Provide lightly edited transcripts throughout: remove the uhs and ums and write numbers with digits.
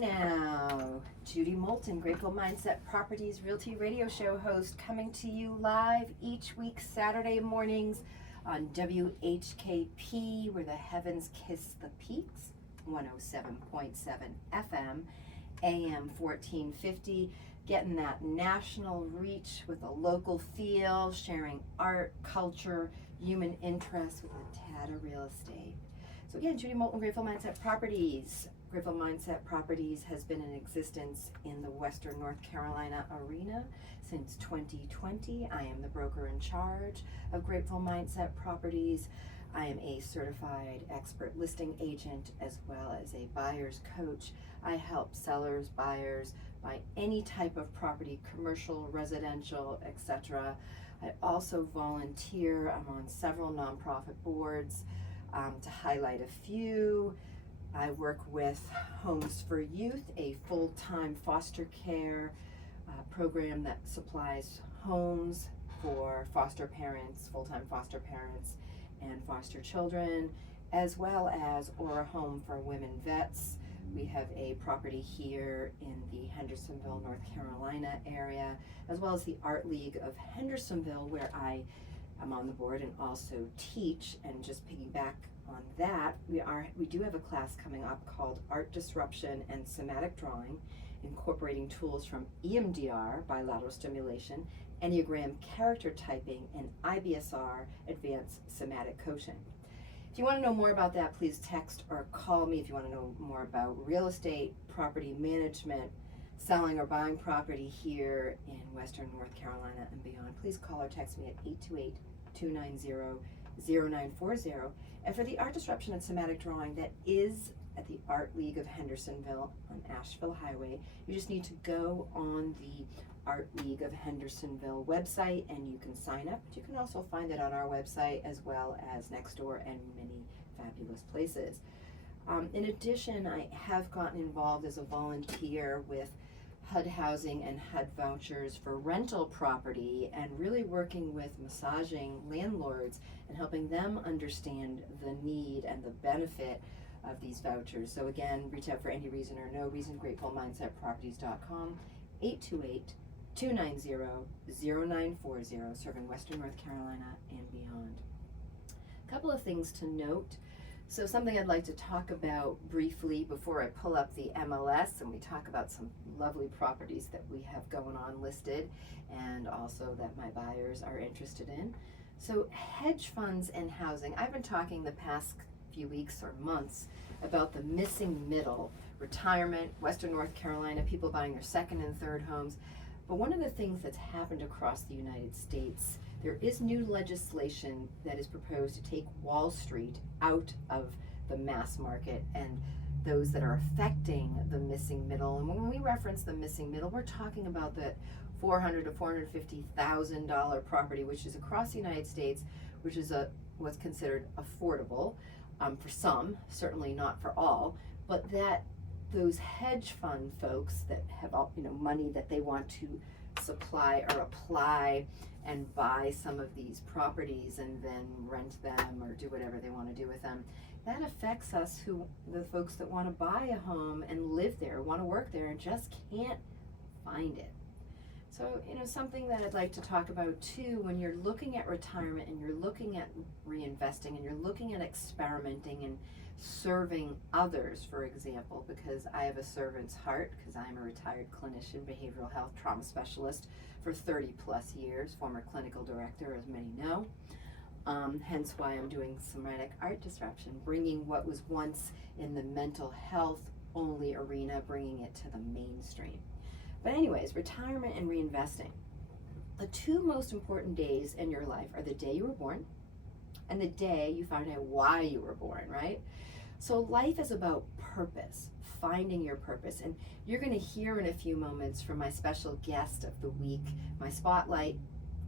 Now, Judy Moulton, Grateful Mindset Properties Realty Radio Show host, coming to you live each week Saturday mornings on WHKP, where the heavens kiss the peaks, 107.7 FM, AM 1450, getting that national reach with a local feel, sharing art, culture, human interest with a tad of real estate. So again, Judy Moulton, Grateful Mindset Properties. Grateful Mindset Properties has been in existence in the Western North Carolina arena since 2020. I am the broker in charge of Grateful Mindset Properties. I am a certified expert listing agent as well as a buyer's coach. I help sellers, buyers buy any type of property, commercial, residential, etc. I also volunteer. I'm on several nonprofit boards. To highlight a few, I work with Homes for Youth, a full-time foster care program that supplies homes for foster parents, full-time foster parents, and foster children, as well as Aura Home for Women Vets. We have a property here in the Hendersonville, North Carolina area, as well as the Art League of Hendersonville, where I'm on the board and also teach. And just piggyback on that, we do have a class coming up called Art Disruption and Somatic Drawing, incorporating tools from EMDR, bilateral stimulation, Enneagram character typing, and IBSR, advanced somatic coaching. If you want to know more about that, please text or call me. If you want to know more about real estate, property management, selling or buying property here in Western North Carolina and beyond, please call or text me at 828-290-0940. And for the Art Disruption and Somatic Drawing, that is at the Art League of Hendersonville on Asheville Highway. You just need to go on the Art League of Hendersonville website and you can sign up. But you can also find it on our website as well as Nextdoor and many fabulous places. In addition, I have gotten involved as a volunteer with HUD housing and HUD vouchers for rental property, and really working with massaging landlords and helping them understand the need and the benefit of these vouchers. So again, reach out for any reason or no reason, gratefulmindsetproperties.com, 828-290-0940, serving Western North Carolina and beyond. A couple of things to note. So something I'd like to talk about briefly before I pull up the MLS and we talk about some lovely properties that we have going on listed and also that my buyers are interested in. So hedge funds and housing. I've been talking the past few weeks or months about the missing middle, retirement, Western North Carolina, people buying their second and third homes. But one of the things that's happened across the United States, there is new legislation that is proposed to take Wall Street out of the mass market and those that are affecting the missing middle. And when we reference the missing middle, we're talking about the $400,000 to $450,000 property, which is across the United States, which is what's considered affordable for some, certainly not for all, but that those hedge fund folks that have money that they want to supply or apply and buy some of these properties and then rent them or do whatever they want to do with them, that affects us, the folks that want to buy a home and live there, want to work there and just can't find it. So, something that I'd like to talk about too, when you're looking at retirement and you're looking at reinvesting and you're looking at experimenting and serving others, for example, because I have a servant's heart, because I'm a retired clinician, behavioral health trauma specialist for 30 plus years, former clinical director, as many know. Hence why I'm doing somatic art disruption, bringing what was once in the mental health only arena, bringing it to the mainstream. But anyways, retirement and reinvesting. The two most important days in your life are the day you were born and the day you found out why you were born, right? So life is about purpose, finding your purpose. And you're going to hear in a few moments from my special guest of the week. My spotlight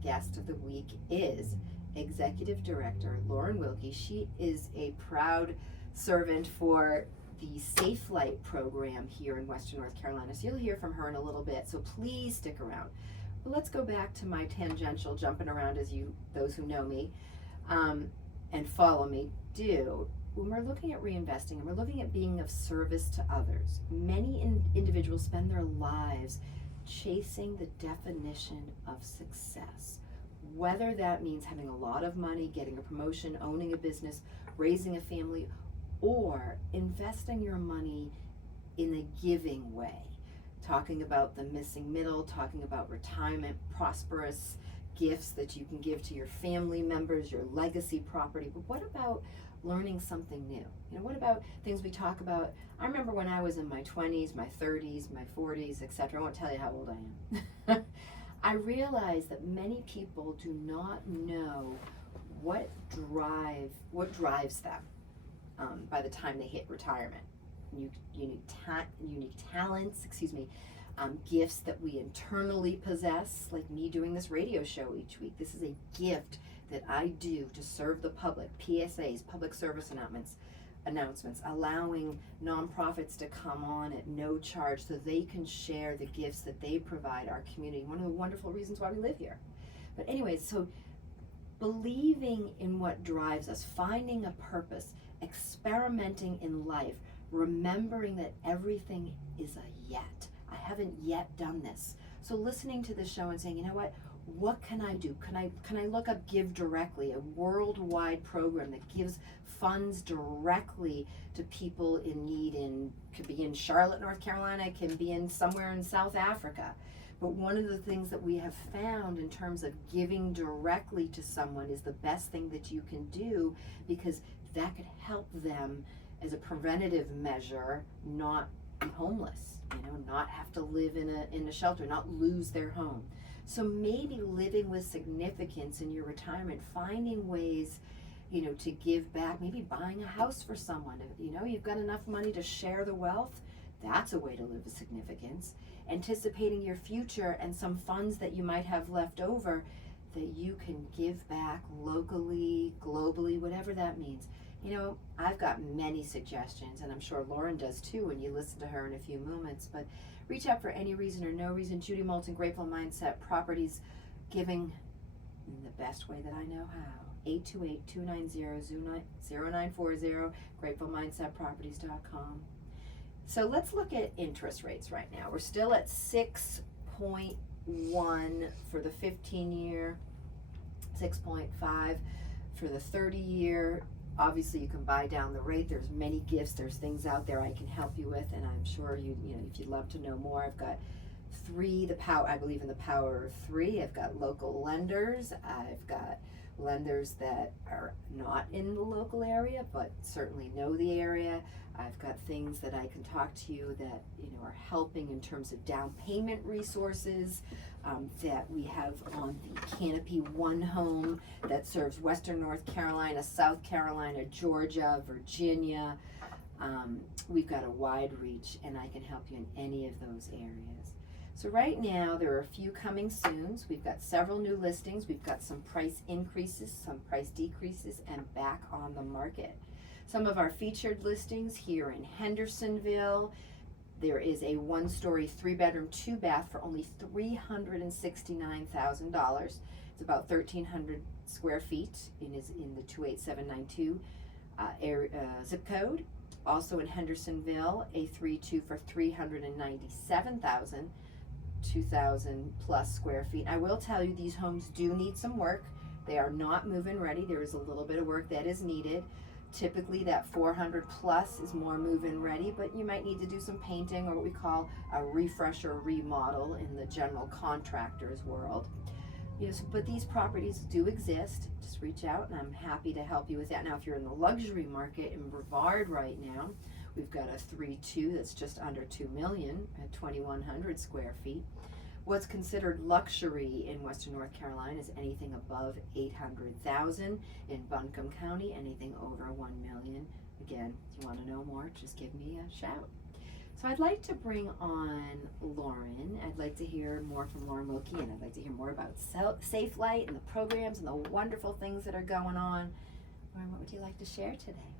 guest of the week is Executive Director Lauren Wilkie. She is a proud servant for the Safelight program here in Western North Carolina. So you'll hear from her in a little bit, so please stick around. But let's go back to my tangential jumping around, as those who know me and follow me do. when we're looking at reinvesting and we're looking at being of service to others, many individuals spend their lives chasing the definition of success. Whether that means having a lot of money, getting a promotion, owning a business, raising a family, or investing your money in a giving way. Talking about the missing middle, talking about retirement, prosperous gifts that you can give to your family members, your legacy property. But what about learning something new? You know, what about things we talk about? I remember when I was in my 20s, my 30s, my 40s, etc. I won't tell you how old I am. I realized that many people do not know what drives them by the time they hit retirement. Unique talents, gifts that we internally possess, like me doing this radio show each week. This is a gift that I do to serve the public, PSAs, public service announcements, allowing nonprofits to come on at no charge so they can share the gifts that they provide our community. One of the wonderful reasons why we live here. But anyways, so believing in what drives us, finding a purpose, experimenting in life, remembering that everything is a yet. I haven't yet done this. So listening to the show and saying, you know what can I do? Can I look up Give Directly, a worldwide program that gives funds directly to people in need could be in Charlotte, North Carolina, can be in somewhere in South Africa. But one of the things that we have found in terms of giving directly to someone is the best thing that you can do, because that could help them as a preventative measure not be homeless, not have to live in a shelter, not lose their home. So maybe living with significance in your retirement, finding ways, to give back, maybe buying a house for someone. You've got enough money to share the wealth. That's a way to live with significance. Anticipating your future and some funds that you might have left over that you can give back locally, globally, whatever that means. I've got many suggestions, and I'm sure Lauren does too when you listen to her in a few moments, but reach out for any reason or no reason. Judy Moulton, Grateful Mindset Properties, giving in the best way that I know how. 828-290-0940, gratefulmindsetproperties.com. So let's look at interest rates right now. We're still at 6.1 for the 15-year, 6.5 for the 30-year. Obviously, you can buy down the rate. There's many gifts. There's things out there I can help you with, and I'm sure if you'd love to know more, I've got I believe in the power of three. I've got local lenders. I've got lenders that are not in the local area, but certainly know the area. I've got things that I can talk to you that are helping in terms of down payment resources that we have on the Canopy One home that serves Western North Carolina, South Carolina, Georgia, Virginia. We've got a wide reach, and I can help you in any of those areas. So right now, there are a few coming soon. We've got several new listings. We've got some price increases, some price decreases, and back on the market. Some of our featured listings here in Hendersonville. There is a 1-story, 3-bedroom, 2-bath for only $369,000. It's about 1,300 square feet in the 28792 zip code. Also in Hendersonville, a 3-2 for $397,000. 2,000 plus square feet. I will tell you, these homes do need some work. They are not move-in ready. There is a little bit of work that is needed. Typically that 400 plus is more move-in ready, but you might need to do some painting or what we call a refresh or remodel in the general contractor's world. But these properties do exist. Just reach out and I'm happy to help you with that. Now, if you're in the luxury market in Brevard right now, we've got a 3-2 that's just under $2 million at 2,100 square feet. What's considered luxury in Western North Carolina is anything above $800,000. In Buncombe County, anything over $1 million. Again, if you want to know more, just give me a shout. So I'd like to bring on Lauren. I'd like to hear more from Lauren Wilkie, and I'd like to hear more about Safelight and the programs and the wonderful things that are going on. Lauren, what would you like to share today?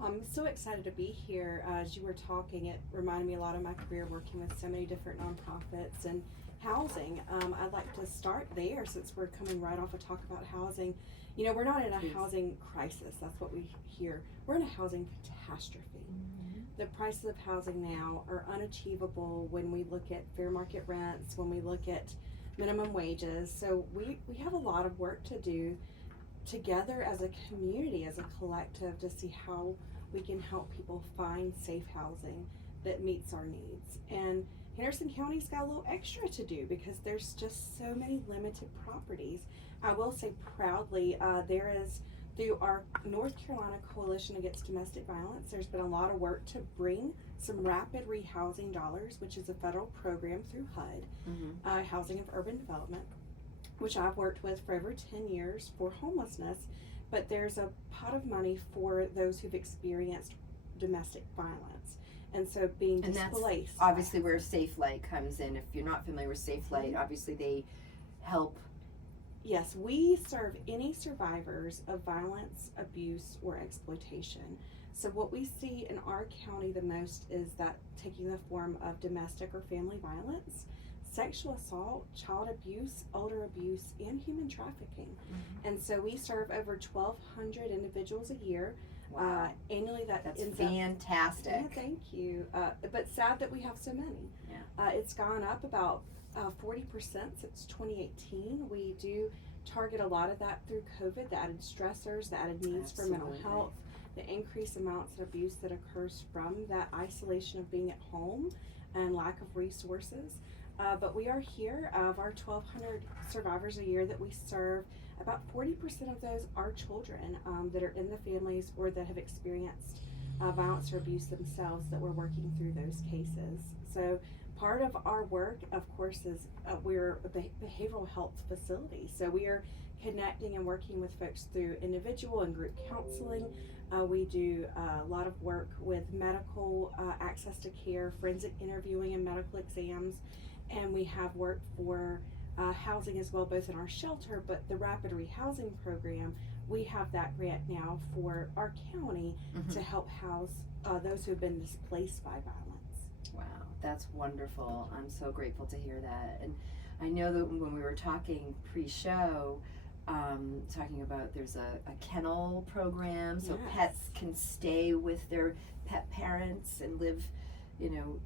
I'm so excited to be here. As you were talking, it reminded me a lot of my career working with so many different nonprofits and housing. I'd like to start there since we're coming right off a talk about housing. You know, we're not in a housing crisis. That's what we hear. We're in a housing catastrophe. The prices of housing now are unachievable when we look at fair market rents, when we look at minimum wages. So we have a lot of work to do together as a community, as a collective, to see how we can help people find safe housing that meets our needs. And Henderson County's got a little extra to do because there's just so many limited properties. I will say proudly, there is, through our North Carolina Coalition Against Domestic Violence, there's been a lot of work to bring some rapid rehousing dollars, which is a federal program through HUD, Housing of Urban Development, which I've worked with for over 10 years for homelessness. But there's a pot of money for those who've experienced domestic violence. And so being displaced. That's obviously where Safelight comes in. If you're not familiar with Safelight, obviously they help. Yes, we serve any survivors of violence, abuse, or exploitation. So what we see in our county the most is that taking the form of domestic or family violence, sexual assault, child abuse, elder abuse, and human trafficking. And so we serve over 1,200 individuals a year. Wow. Annually, that's fantastic. Yeah, thank you. But sad that we have so many. Yeah. It's gone up about 40% since 2018. We do target a lot of that through COVID, the added stressors, the added needs for mental health, the increased amounts of abuse that occurs from that isolation of being at home and lack of resources. But we are here. Of our 1,200 survivors a year that we serve, about 40% of those are children that are in the families or that have experienced violence or abuse themselves that we're working through those cases. So part of our work, of course, is we're a behavioral health facility. So we are connecting and working with folks through individual and group counseling. We do a lot of work with medical access to care, forensic interviewing and medical exams. And we have work for housing as well, both in our shelter, but the rapid rehousing program, we have that grant now for our county to help house those who have been displaced by violence. Wow, that's wonderful. I'm so grateful to hear that. And I know that when we were talking pre-show, talking about there's a kennel program, so pets can stay with their pet parents and live, you know,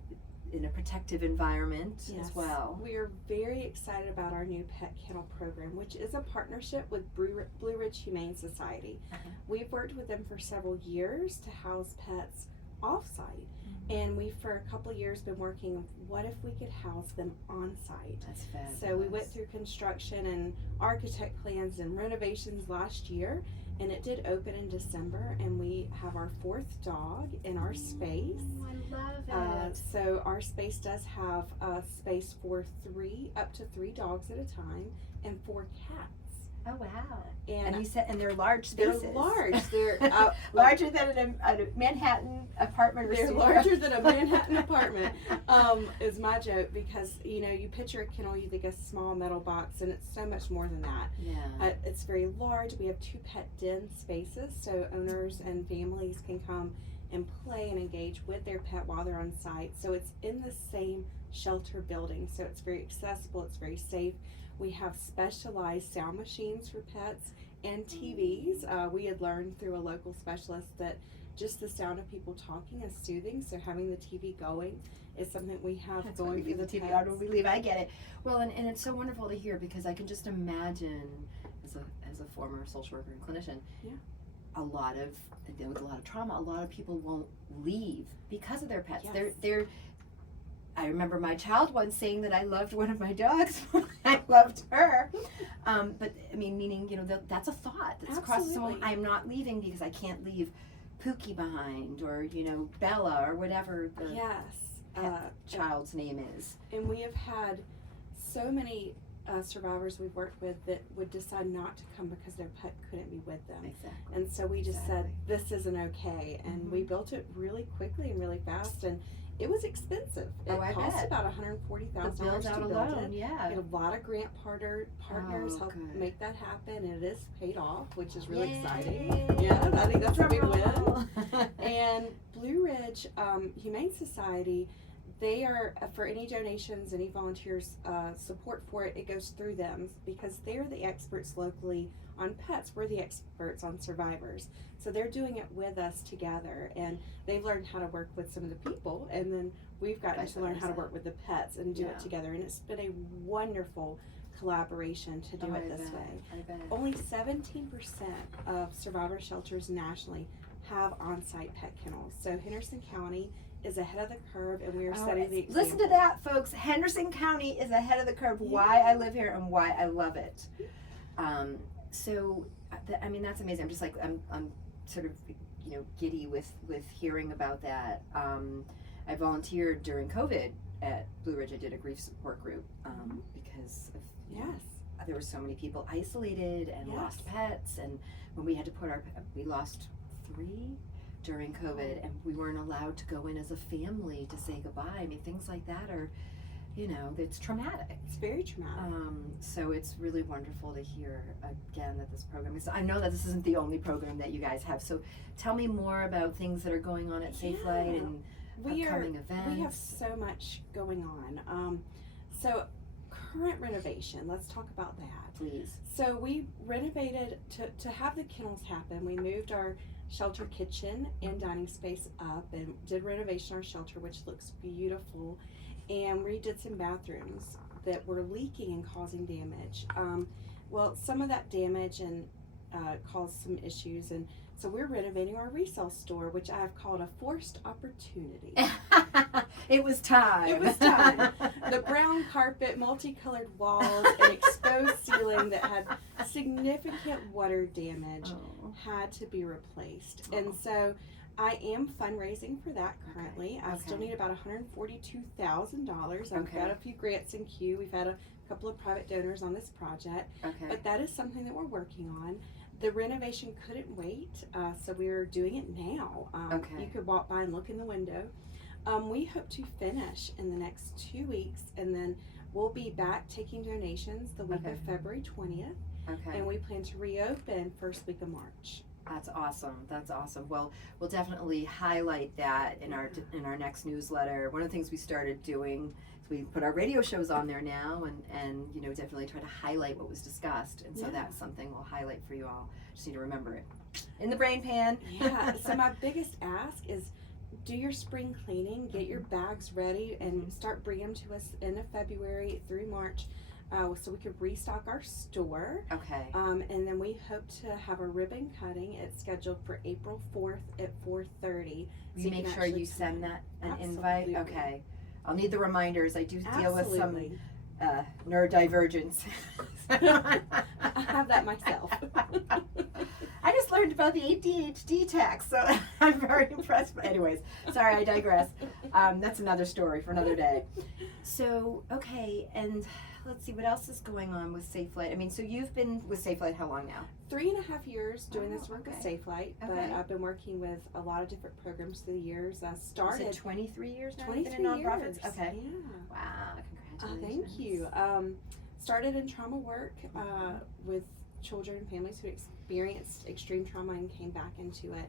in a protective environment as well. We are very excited about our new pet kennel program, which is a partnership with Blue Ridge Humane Society. We've worked with them for several years to house pets off-site. And we've for a couple of years been working, what if we could house them on-site? That's fabulous. So we went through construction and architect plans and renovations last year, and it did open in December, and we have our 4th dog in our space. I love it. So our space does have space for up to 3 dogs at a time and 4 cats. Oh wow! And you said, and they're large spaces. They're large. They're larger than a Manhattan apartment. Or they're larger than a Manhattan apartment. Is my joke, because you know, you picture a kennel, you think a small metal box, and it's so much more than that. Yeah. It's very large. We have 2 pet den spaces, so owners and families can come and play and engage with their pet while they're on site. So it's in the same shelter building, so it's very accessible. It's very safe. We have specialized sound machines for pets and TVs. We had learned through a local specialist that just the sound of people talking is soothing, so having the TV going is something we have going for the TV pets. on when we leave. I get it. Well, and it's so wonderful to hear, because I can just imagine, as a former social worker and clinician, with a lot of trauma, a lot of people won't leave because of their pets. They're I remember my child once saying that I loved one of my dogs when I loved her. But I mean, meaning, you know, that's a thought that's across someone. I'm not leaving because I can't leave Pookie behind, or, you know, Bella, or whatever the child's name is. And we have had so many survivors we've worked with that would decide not to come because their pet couldn't be with them. Exactly. And so we just said, this isn't okay. And we built it really quickly and really fast. And it was expensive. It I cost bet. about The $140,000 build to out build alone, it. yeah. We had a lot of grant partners help good. make that happen, and it is paid off, which is really Yay. exciting. Yeah, I think that's a big win. Drum roll. And Blue Ridge Humane Society, they are, for any donations, any volunteers support for it, it goes through them because they're the experts locally on pets. We're the experts on survivors. So they're doing it with us together, and they've learned how to work with some of the people, and then we've gotten to learn how to work with the pets and do it together. And it's been a wonderful collaboration to do it this way. I bet. Only 17% of survivor shelters nationally have on-site pet kennels. So Henderson County is ahead of the curve, and we are setting the example. Listen to that, folks. Henderson County is ahead of the curve. Yeah. Why I live here and why I love it. I mean, that's amazing. I'm just like, I'm sort of, giddy with hearing about that. I volunteered during COVID at Blue Ridge. I did a grief support group because of, there were so many people isolated and lost pets, and when we had to we lost 3 during COVID, and we weren't allowed to go in as a family to say goodbye. I mean, things like that are, it's traumatic. It's very traumatic. So it's really wonderful to hear again that this program is. I know that this isn't the only program that you guys have. So tell me more about things that are going on at Safelight and upcoming events. We have so much going on. So current renovation. Let's talk about that. Please. So we renovated to have the kennels happen. We moved our shelter kitchen and dining space up and did renovation our shelter, which looks beautiful, and redid some bathrooms that were leaking and causing damage. Well, some of that damage and caused some issues, and so we're renovating our resale store, which I have called a forced opportunity. It was time. It was time. The brown carpet, multicolored walls, and exposed ceiling that had significant water damage had to be replaced. And so I am fundraising for that currently. I still need about $142,000. I've got a few grants in queue. We've had a couple of private donors on this project. But that is something that we're working on. The renovation couldn't wait, so we're doing it now. You could walk by and look in the window. We hope to finish in the next 2 weeks, and then we'll be back taking donations the week of February 20th. And we plan to reopen first week of March. That's awesome. That's awesome. Well, we'll definitely highlight that in our next newsletter. One of the things we started doing is we put our radio shows on there now, and definitely try to highlight what was discussed. And so that's something we'll highlight for you all. Just need to remember it in the brain pan. So my biggest ask is, do your spring cleaning, get your bags ready, and start bringing them to us end of February through March, so we could restock our store. And then we hope to have a ribbon cutting. It's scheduled for April 4th at 4:30. Will you make sure you send that an invite? Okay. I'll need the reminders. I do deal with some neurodivergence. I have that myself. I just learned about the ADHD tax, so I'm very impressed. But anyways, sorry, I digress. That's another story for another day. So, and let's see, what else is going on with Safelight? I mean, so you've been with Safelight how long now? 3.5 years doing this work with Safelight, but I've been working with a lot of different programs through the years. I started. Is it 23 years now? 23 in nonprofits? years. Okay. Yeah. Wow, congratulations. Thank you. Started in trauma work with children and families who experienced extreme trauma and came back into it.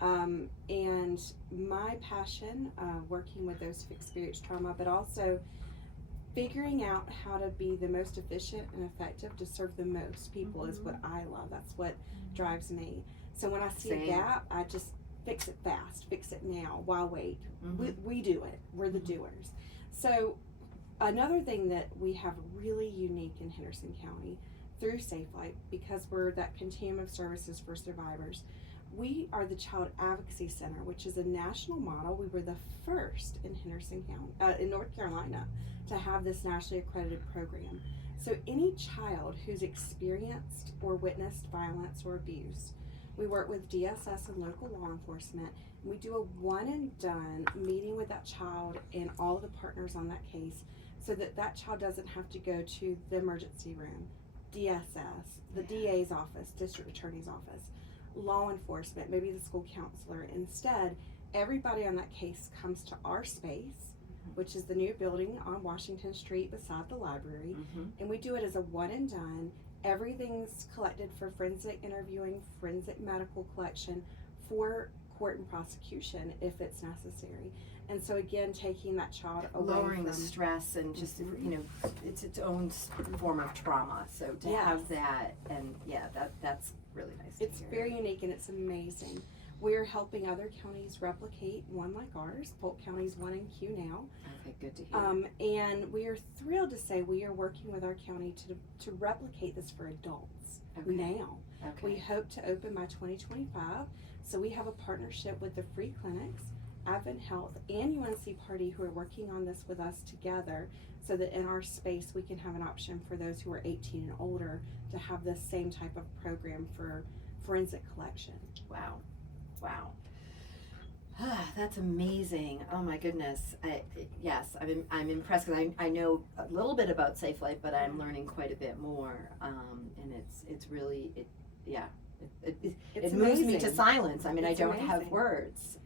And my passion, working with those who've experienced trauma, but also figuring out how to be the most efficient and effective to serve the most people is what I love. That's what drives me. So when I see a gap, I just fix it fast, fix it now, why wait? We do it. We're the doers. So another thing that we have really unique in Henderson County through Safelight, because we're that continuum of services for survivors, we are the Child Advocacy Center, which is a national model. We were the first in Henderson County, in North Carolina, to have this nationally accredited program. So any child who's experienced or witnessed violence or abuse, we work with DSS and local law enforcement. We do a one and done meeting with that child and all the partners on that case, so that that child doesn't have to go to the emergency room, DSS, the DA's office, district attorney's office, law enforcement, maybe the school counselor. Instead, everybody on that case comes to our space, which is the new building on Washington Street beside the library, and we do it as a one and done. Everything's collected for forensic interviewing, forensic medical collection, for court and prosecution if it's necessary. And so again, taking that child away lowering the from stress and just you know, it's its own form of trauma. So to have that, and that's really nice. It's to hear. very unique and it's amazing. We're helping other counties replicate one like ours. Polk County's one in queue now. Okay, good to hear. And we are thrilled to say we are working with our county to replicate this for adults now. Okay. We hope to open by 2025. So we have a partnership with the free clinics, Advent Health, and UNC Party, who are working on this with us together, so that in our space we can have an option for those who are 18 and older to have this same type of program for forensic collection. Wow. That's amazing. Oh my goodness. I'm impressed because I know a little bit about Safelight, but I'm learning quite a bit more. And it's really it moves me to silence. I mean, I don't have words.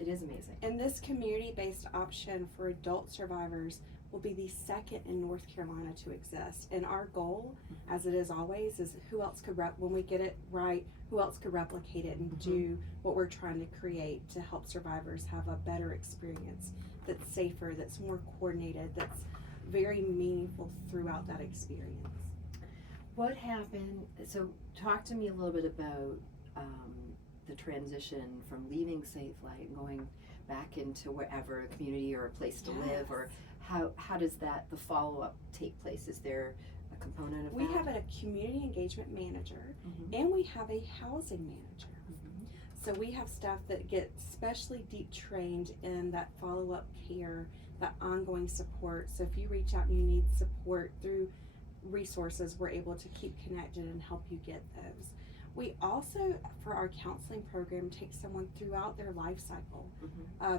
It is amazing. And this community-based option for adult survivors will be the second in North Carolina to exist. And our goal, as it is always, is who else could when we get it right, who else could replicate it and do what we're trying to create to help survivors have a better experience that's safer, that's more coordinated, that's very meaningful throughout that experience. What happened? So talk to me a little bit about the transition from leaving Safelight and going back into wherever, a community or a place to live, or how does the follow-up take place? Is there a component of that? We have a community engagement manager and we have a housing manager. So we have staff that get specially deep trained in that follow-up care, that ongoing support. So if you reach out and you need support through resources, we're able to keep connected and help you get those. We also, for our counseling program, take someone throughout their life cycle,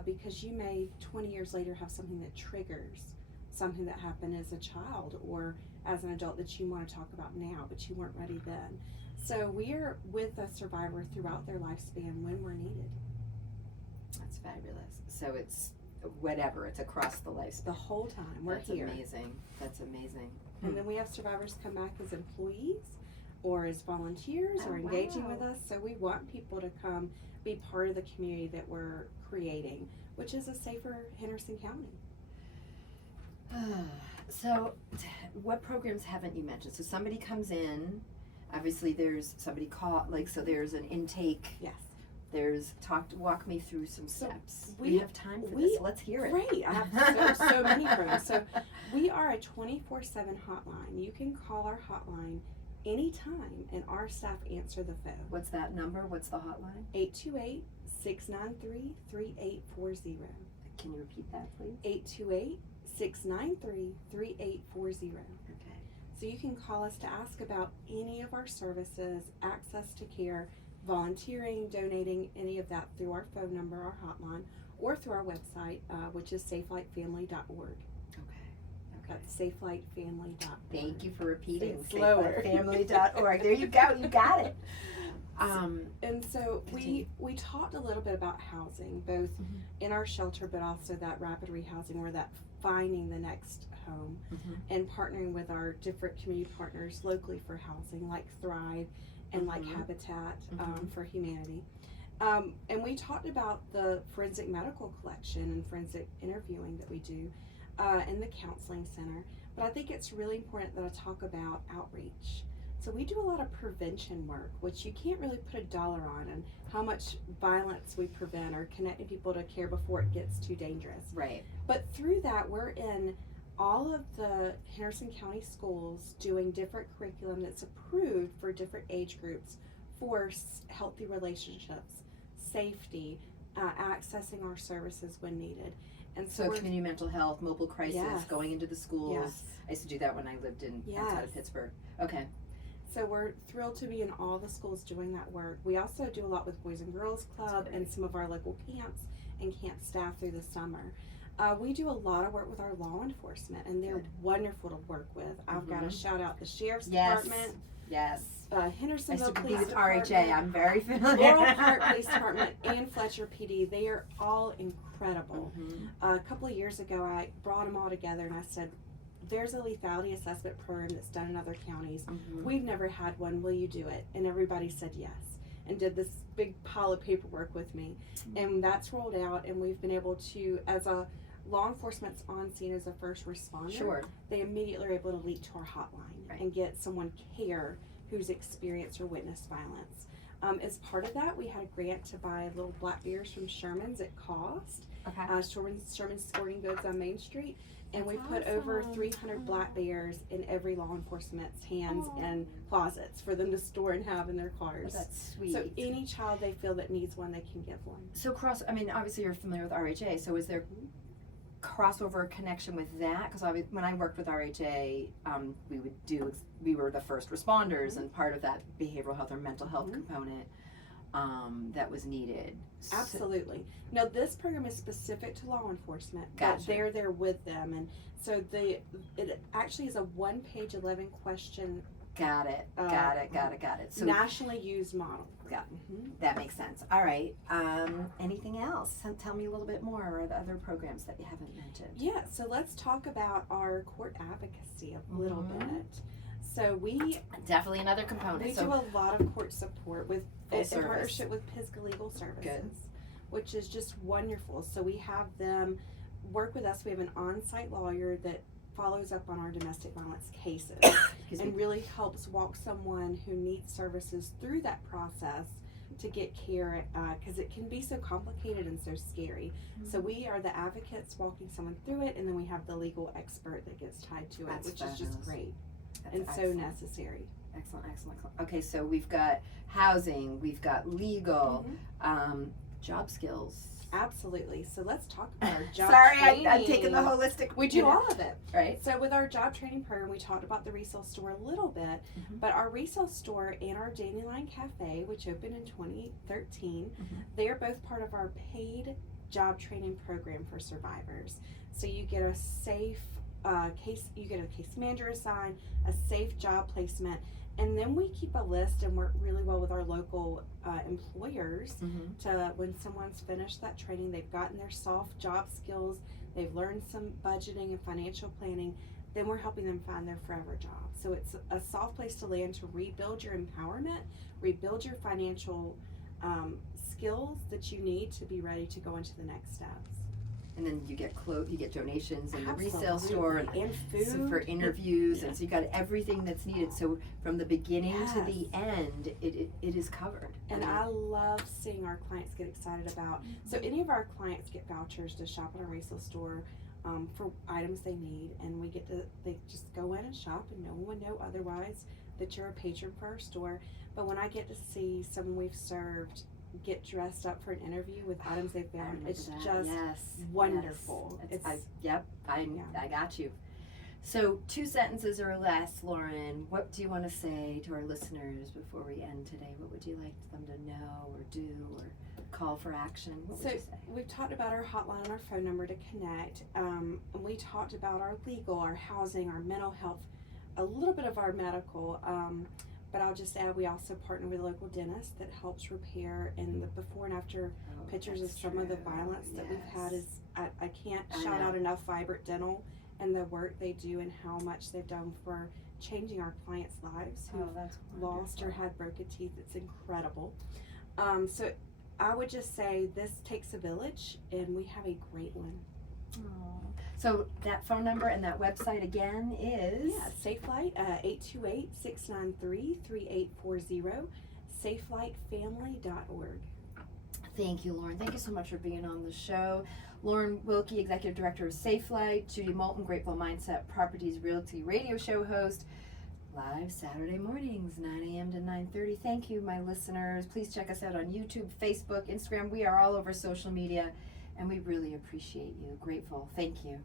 because you may 20 years later have something that triggers something that happened as a child or as an adult that you want to talk about now, but you weren't ready then. So we're with a survivor throughout their lifespan when we're needed. That's fabulous. So it's whatever, it's across the lifespan. The whole time we're here. That's amazing. And then we have survivors come back as employees or as volunteers or engaging with us. So we want people to come be part of the community that we're creating, which is a safer Henderson County. So what programs haven't you mentioned? So somebody comes in, obviously there's somebody so there's an intake. Yes. There's walk me through some steps. We have time for this. Let's hear it. Great. I have so many programs. So we are a 24/7 hotline. You can call our hotline anytime and our staff answer the phone. What's that number? What's the hotline? 828-693-3840. Can you repeat that, please? 828-693-3840. Okay. So you can call us to ask about any of our services, access to care, volunteering, donating, any of that through our phone number, our hotline, or through our website, which is safelightfamily.org. Okay. That's safelightfamily.org. Thank you for repeating. Safelightfamily.org. There you go. You got it. And so we talked a little bit about housing, both in our shelter, but also that rapid rehousing, or that finding the next home, and partnering with our different community partners locally for housing, like Thrive and like Habitat for Humanity. And we talked about the forensic medical collection and forensic interviewing that we do in the counseling center. But I think it's really important that I talk about outreach. So we do a lot of prevention work, which you can't really put a dollar on, and how much violence we prevent or connecting people to care before it gets too dangerous. Right. But through that, we're in all of the Henderson County schools doing different curriculum that's approved for different age groups for healthy relationships, safety, accessing our services when needed. And so community mental health, mobile crisis, going into the schools. Yes. I used to do that when I lived outside of Pittsburgh. Okay. So we're thrilled to be in all the schools doing that work. We also do a lot with Boys and Girls Club and some of our local camps and camp staff through the summer. We do a lot of work with our law enforcement, and they're wonderful to work with. I've got to shout out the Sheriff's Department. Yes. I used Hendersonville to be Police with Department, RHA. I'm very familiar. Laurel Park Police Department, and Fletcher PD. They are all incredible. Mhm. A couple of years ago, I brought them all together and I said, there's a lethality assessment program that's done in other counties. Mhm. We've never had one. Will you do it? And everybody said yes and did this big pile of paperwork with me. And that's rolled out, and we've been able to, as a law enforcement's on scene as a first responder, Sure. they immediately are able to lead to our hotline Right. and get someone care who's experienced or witnessed violence. As part of that, we had a grant to buy little black bears from Sherman's at cost. Okay. Sherman's Sporting Goods on Main Street. And we That's put over awesome. 300 black bears in every law enforcement's hands Aw. and closets for them to store and have in their cars. Oh, that's sweet. So any child they feel that needs one, they can give one. So obviously you're familiar with RHA, so is there crossover connection with that? Because when I worked with RHA, we were the first responders, and part of that behavioral health or mental health component that was needed. Absolutely. Now this program is specific to law enforcement, Gotcha. but they're there with them, and so it actually is a 1-page 11-question Got it. So nationally used model. Yeah. That makes sense. All right. Anything else? Tell me a little bit more, or the other programs that you haven't mentioned. Yeah, so let's talk about our court advocacy a little Mhm. bit. So we Definitely another component. do So a lot of court support with Full in service. partnership with Pisgah Legal Services, Good. which is just wonderful. So we have them work with us. We have an on-site lawyer that follows up on our domestic violence cases and really helps walk someone who needs services through that process to get care, because it can be so complicated and so scary. So we are the advocates walking someone through it, and then we have the legal expert that gets tied to it, That's which is just fabulous. great That's and so excellent. necessary. Excellent. Okay, so we've got housing, we've got legal, job skills. Absolutely. So let's talk about our job Sorry, training. I'm taking the holistic. We do all of it. Right. So with our job training program, we talked about the resale store a little bit, but our resale store and our Dandelion Cafe, which opened in 2013, they are both part of our paid job training program for survivors. So you get a safe you get a case manager assigned, a safe job placement, and then we keep a list and work really well with our local employers to, when someone's finished that training, they've gotten their soft job skills, they've learned some budgeting and financial planning, then we're helping them find their forever job. So it's a soft place to land to rebuild your empowerment, rebuild your financial skills that you need to be ready to go into the next steps. And then you get donations in the resale Absolutely. store and food so for interviews, and so you got everything that's needed. So from the beginning to the end, it is covered. And I love seeing our clients get excited about. So any of our clients get vouchers to shop at our resale store for items they need, and they just go in and shop, and no one would know otherwise that you're a patron for our store. But when I get to see someone we've served get dressed up for an interview with items they found, it's just wonderful. I got you. So 2 sentences or less, Lauren, what do you want to say to our listeners before we end today? What would you like them to know or do or call for action? What would you say? We've talked about our hotline and our phone number to connect. We talked about our legal, our housing, our mental health, a little bit of our medical. But I'll just add, we also partner with a local dentist that helps repair, and the before and after pictures of some of the violence that we've had is, I can't shout out enough Vibrant Dental and the work they do and how much they've done for changing our clients' lives who lost or had broken teeth. It's incredible. So I would just say this takes a village, and we have a great one. So that phone number and that website again is? Yeah, Safelight, 828-693-3840, safelightfamily.org. Thank you, Lauren. Thank you so much for being on the show. Lauren Wilkie, Executive Director of Safelight. Judy Moulton, Grateful Mindset Properties Realty Radio Show host. Live Saturday mornings, 9 a.m. to 9:30. Thank you, my listeners. Please check us out on YouTube, Facebook, Instagram. We are all over social media, and we really appreciate you. Grateful. Thank you.